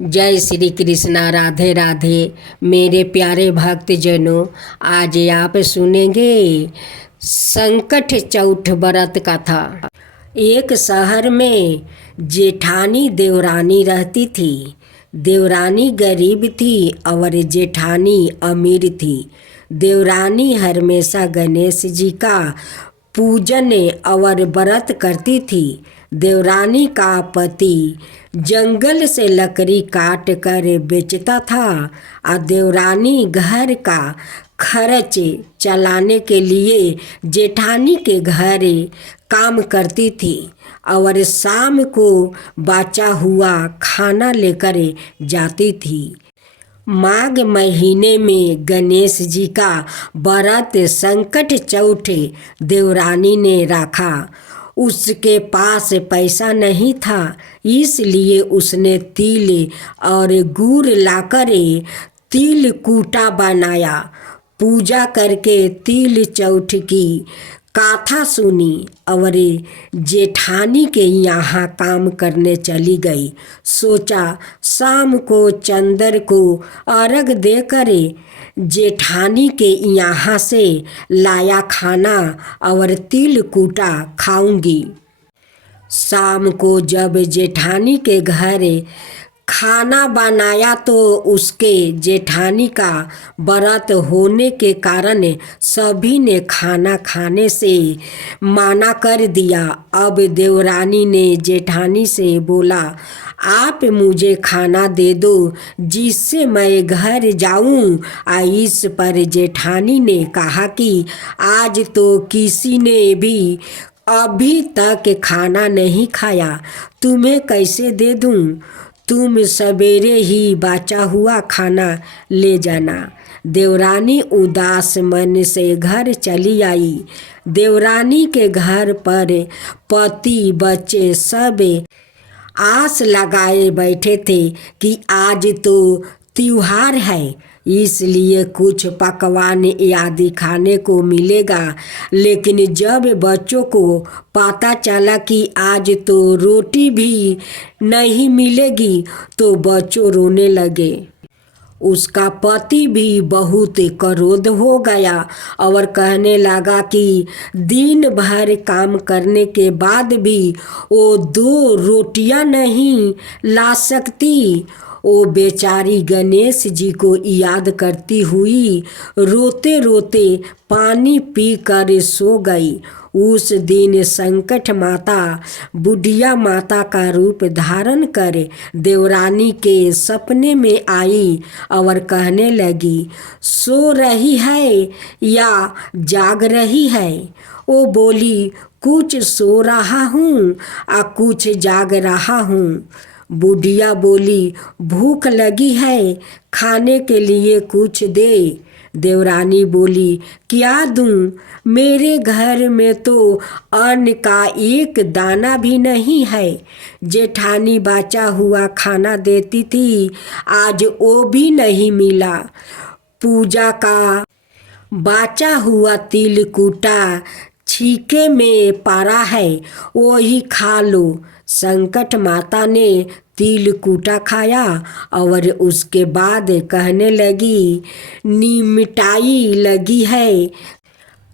जय श्री कृष्णा। राधे राधे। मेरे प्यारे भक्तजनों, आज आप सुनेंगे संकट चौथ व्रत कथा। एक शहर में जेठानी देवरानी रहती थी। देवरानी गरीब थी और जेठानी अमीर थी। देवरानी हमेशा गणेश जी का पूजन और व्रत करती थी। देवरानी का पति जंगल से लकड़ी काट कर बेचता था और देवरानी घर का खर्च चलाने के लिए जेठानी के घर काम करती थी और शाम को बचा हुआ खाना लेकर जाती थी। माघ महीने में गणेश जी का व्रत संकट चौथ देवरानी ने रखा। उसके पास पैसा नहीं था, इसलिए उसने तिल और गुड़ लाकर तिल कूटा बनाया। पूजा करके तिल चौथ की कथा सुनी और जेठानी के यहाँ काम करने चली गई। सोचा शाम को चंदर को अर्घ देकर जेठानी के यहाँ से लाया खाना और तिल कूटा खाऊंगी। शाम को जब जेठानी के घर खाना बनाया तो उसके जेठानी का व्रत होने के कारण सभी ने खाना खाने से मना कर दिया। अब देवरानी ने जेठानी से बोला, आप मुझे खाना दे दो जिससे मैं घर जाऊं। इस पर जेठानी ने कहा कि आज तो किसी ने भी अभी तक खाना नहीं खाया, तुम्हें कैसे दे दूं? तुम सवेरे ही बचा हुआ खाना ले जाना। देवरानी उदास मन से घर चली आई। देवरानी के घर पर पति बच्चे सब आस लगाए बैठे थे कि आज तो त्योहार है, इसलिए कुछ पकवान आदि खाने को मिलेगा। लेकिन जब बच्चों को पता चला कि आज तो रोटी भी नहीं मिलेगी तो बच्चों रोने लगे। उसका पति भी बहुत क्रोध हो गया और कहने लगा कि दिन भर काम करने के बाद भी वो 2 रोटियां नहीं ला सकती। वो बेचारी गणेश जी को याद करती हुई रोते रोते पानी पी कर सो गई। उस दिन संकट माता बुढ़िया माता का रूप धारण कर देवरानी के सपने में आई और कहने लगी, सो रही है या जाग रही है? वो बोली, कुछ सो रहा हूँ और कुछ जाग रहा हूँ। बुढ़िया बोली, भूख लगी है, खाने के लिए कुछ दे। देवरानी बोली, क्या दूं? मेरे घर में तो अन्न का एक दाना भी नहीं है। जेठानी बचा हुआ खाना देती थी, आज वो भी नहीं मिला। पूजा का बचा हुआ तिल कूटा छीके में पड़ा है, वो ही खा लो। संकट माता ने तिल कूटा खाया और उसके बाद कहने लगी, निमिटाई लगी है।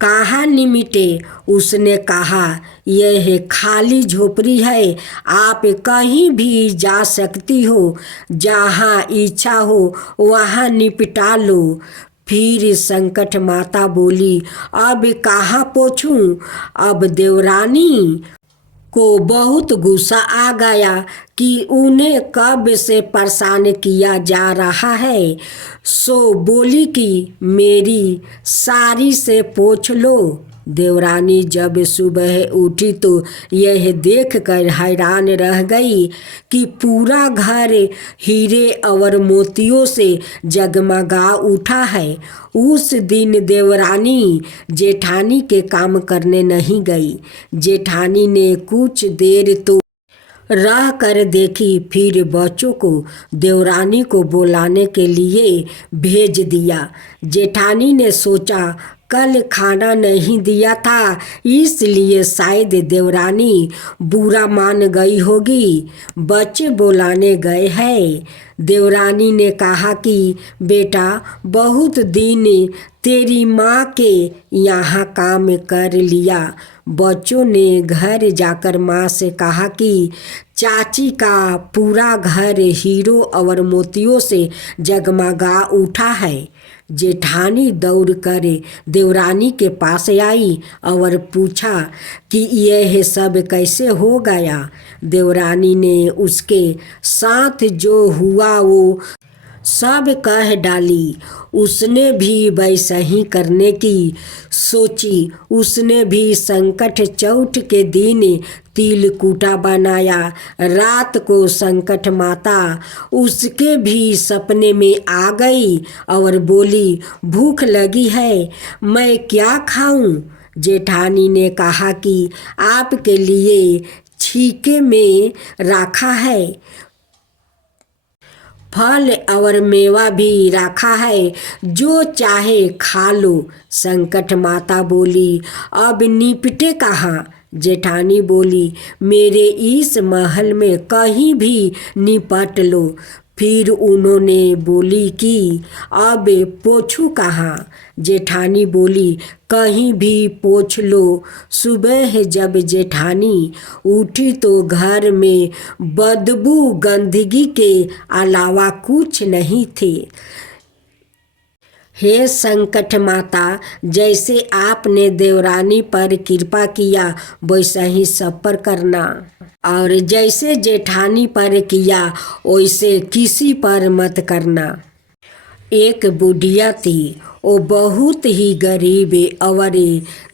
कहाँ निमिटे? उसने कहा, यह खाली झोपड़ी है, आप कहीं भी जा सकती हो, जहाँ इच्छा हो वहाँ निपटा लो। फिर संकट माता बोली, अब कहाँ पहुँचूं? अब देवरानी को बहुत गुस्सा आ गया कि उन्हें कब से परेशान किया जा रहा है। सो बोली कि मेरी साड़ी से पोंछ लो। देवरानी जब सुबह उठी तो यह देखकर हैरान रह गई कि पूरा घर हीरे और मोतियों से जगमगा उठा है। उस दिन देवरानी जेठानी के काम करने नहीं गई। जेठानी ने कुछ देर तो रह कर देखी, फिर बच्चों को देवरानी को बुलाने के लिए भेज दिया। जेठानी ने सोचा कल खाना नहीं दिया था, इसलिए शायद देवरानी बुरा मान गई होगी। बच्चे बुलाने गए हैं। देवरानी ने कहा कि बेटा, बहुत दिन तेरी माँ के यहाँ काम कर लिया। बच्चों ने घर जाकर माँ से कहा कि चाची का पूरा घर हीरो और मोतियों से जगमगा उठा है। जेठानी दौड़कर देवरानी के पास आई और पूछा कि यह सब कैसे हो गया। देवरानी ने उसके साथ जो हुआ वो सब कह डाली। उसने भी वैसा ही करने की सोची। उसने भी संकट चौथ के दिन तिलकुटा बनाया। रात को संकट माता उसके भी सपने में आ गई और बोली, भूख लगी है, मैं क्या खाऊं? जेठानी ने कहा कि आपके लिए छीके में रखा है, फल और मेवा भी रखा है, जो चाहे खा लो। संकट माता बोली, अब निपटे कहाँ? जेठानी बोली, मेरे इस महल में कहीं भी निपट लो। फिर उन्होंने बोली कि अब पोछूं कहाँ? जेठानी बोली, कहीं भी पोछ लो। सुबह जब जेठानी उठी तो घर में बदबू गंदगी के अलावा कुछ नहीं थे। हे संकट माता, जैसे आपने देवरानी पर कृपा किया वैसा ही सब पर करना, और जैसे जेठानी पर किया वैसे किसी पर मत करना। एक बुढ़िया थी, वो बहुत ही गरीब और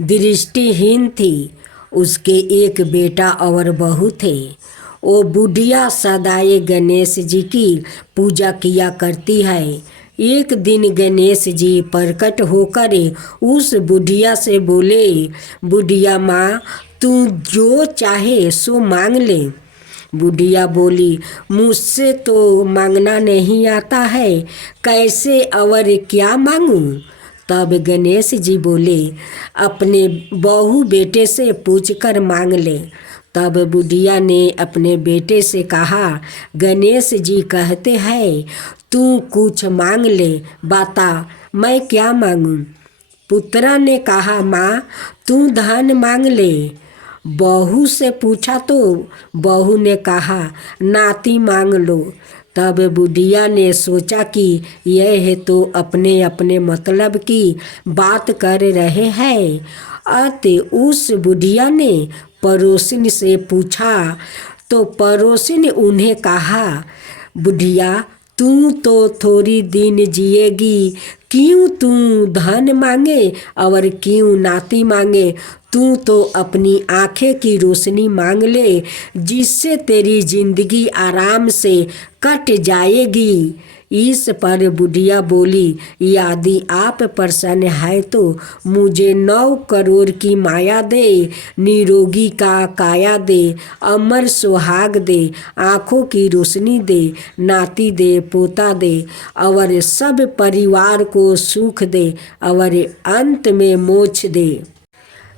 दृष्टिहीन थी। उसके एक बेटा और बहू थे। वो बुढ़िया सदाए गणेश जी की पूजा किया करती है। एक दिन गणेश जी प्रकट होकर उस बुढ़िया से बोले, बुढ़िया माँ, तू जो चाहे सो मांग ले। बुढ़िया बोली, मुझसे तो मांगना नहीं आता है, कैसे और क्या मांगूं? तब गणेश जी बोले, अपने बहू बेटे से पूछकर मांग ले। तब बुढ़िया ने अपने बेटे से कहा, गणेश जी कहते हैं तू कुछ मांग ले, बता मैं क्या मांगूं? पुत्रा ने कहा, माँ तू धन मांग ले। बहू से पूछा तो बहू ने कहा, नाती मांग लो। तब बुढ़िया ने सोचा कि यह तो अपने अपने मतलब की बात कर रहे हैं। अतः उस बुढ़िया ने पड़ोसिन से पूछा तो पड़ोसिन उन्हें कहा, बुढ़िया तू तो थोड़ी दिन जिएगी, क्यों तू धन मांगे और क्यों नाती मांगे? तू तो अपनी आँखें की रोशनी मांग ले, जिससे तेरी जिंदगी आराम से कट जाएगी। इस पर बुढ़िया बोली, यदि आप प्रसन्न है तो मुझे 9 करोड़ की माया दे, निरोगी का काया दे, अमर सुहाग दे, आँखों की रोशनी दे, नाती दे, पोता दे और सब परिवार को सुख दे और अंत में मोक्ष दे।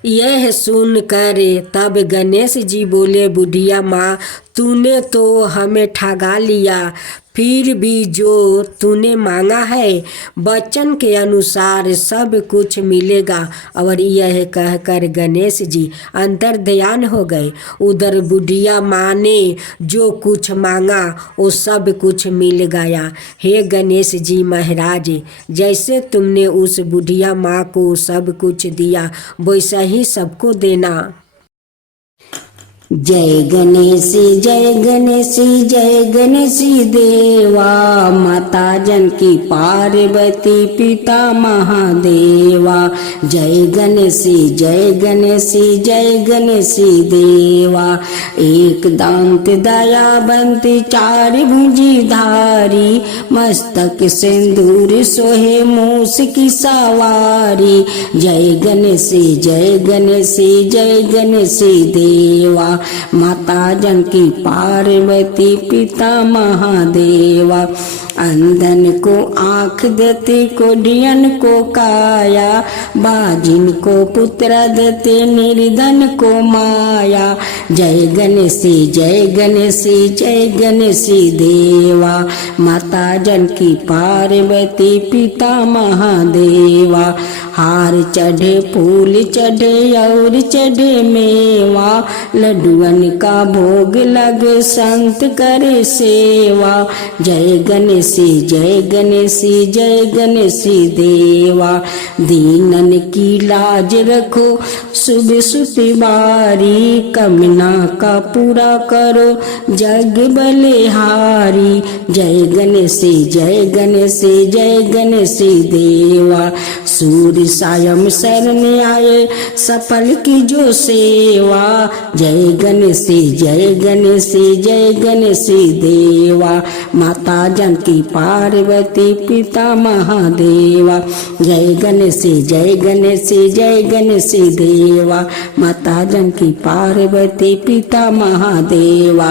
यह सुनकर तब गणेश जी बोले, बुढ़िया माँ, तूने तो हमें ठगा लिया। फिर भी जो तूने मांगा है वचन के अनुसार सब कुछ मिलेगा। और यह कहकर गणेश जी अंतर ध्यान हो गए। उधर बुढ़िया माँ ने जो कुछ मांगा वो सब कुछ मिल गया। हे गणेश जी महाराज, जैसे तुमने उस बुढ़िया माँ को सब कुछ दिया वैसा ही सबको देना। जय गणेशी जय गणेशी जय गणेशी देवा, माता जानकी पार्वती पिता महादेवा। जय गणेशी जय गणेशी जय गणेशी देवा। एक दांत दयावंत चार भुजी धारी, मस्तक सिंदूर सोहे मूस की सवारी। जय गणेशी जय गणेशी जय गणेशी देवा, माता जानकी पार्वती पिता महादेवा। अंधन को आँख देते, कोढ़ियन को काया, बाजिन को पुत्र देते, निर्धन को माया। जय गणेशी जय गणेशी जय गणेशी देवा, माता जानकी पार्वती पिता महादेवा। हार चढ़े फूल चढ़े और चढ़े मेवा, लड्डुअन का भोग लगे संत करे सेवा। जय गणेशी जय गणेशी जय गणेशी देवा, दीनन की लाज रखो सुबह सुती बारी, कमना का पूरा करो जग बलिहारी। जय गणेशी जय गणेशी जय गणेशी देवा, सूर्य सायं शरण आए सफल की जो सेवा। जय गणेशी जय गणेशी जय गणेशी देवा, माता जानकी पार्वती पिता महादेवा। जय गणेशी जय गणेशी जय गणेशी देवा, माता जानकी पार्वती पिता महादेवा।